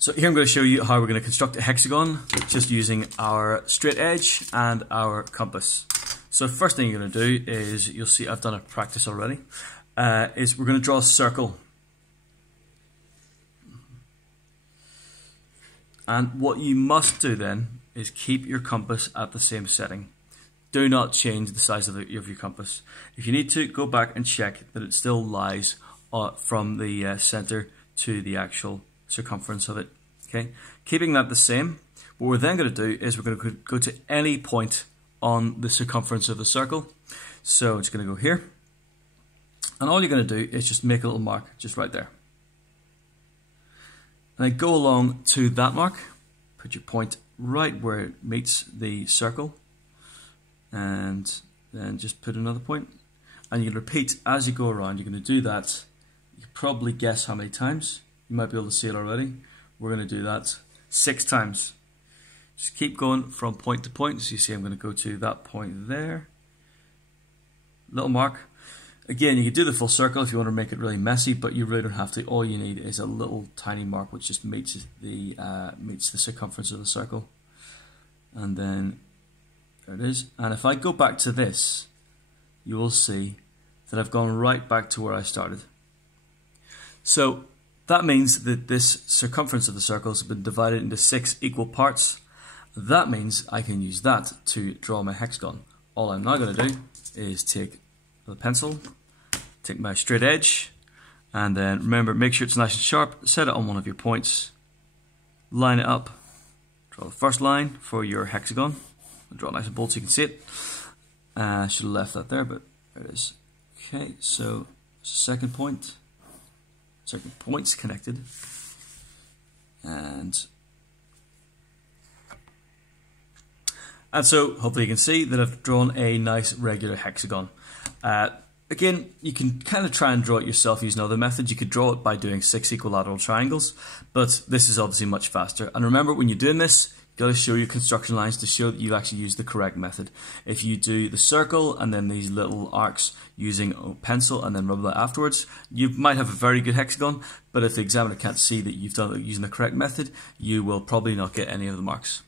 So here I'm going to show you how we're going to construct a hexagon just using our straight edge and our compass. So first thing you're going to do is, you'll see I've done a practice already, is we're going to draw a circle. And what you must do then is keep your compass at the same setting. Do not change the size of your compass. If you need to, go back and check that it still lies from the center to the actual circumference of it. Okay, keeping that the same, what we're then going to do is we're going to go to any point on the circumference of the circle. So it's going to go here, and all you're going to do is just make a little mark just right there, and then go along to that mark, put your point right where it meets the circle, and then just put another point, and you repeat as you go around. You're going to do that, you can probably guess how many times. You might be able to see it already. We're going to do that 6 times. Just keep going from point to point. So you see I'm going to go to that point there. Little mark. Again, you can do the full circle if you want to make it really messy, but you really don't have to. All you need is a little tiny mark which just meets the circumference of the circle. And then there it is. And if I go back to this, you will see that I've gone right back to where I started. So that means that this circumference of the circle has been divided into 6 equal parts. That means I can use that to draw my hexagon. All I'm now going to do is take the pencil, take my straight edge, and then remember, make sure it's nice and sharp, set it on one of your points, line it up, draw the first line for your hexagon. I'll draw it nice and bold so you can see it. I should have left that there, but there it is. Okay, so second point. Certain points connected, and so hopefully you can see that I've drawn a nice regular hexagon. Again, you can kind of try and draw it yourself using other methods. You could draw it by doing 6 equilateral triangles, but this is obviously much faster. And remember, when you're doing this, you've got to show your construction lines to show that you actually use the correct method. If you do the circle and then these little arcs using a pencil and then rub that afterwards, you might have a very good hexagon, but if the examiner can't see that you've done it using the correct method, you will probably not get any of the marks.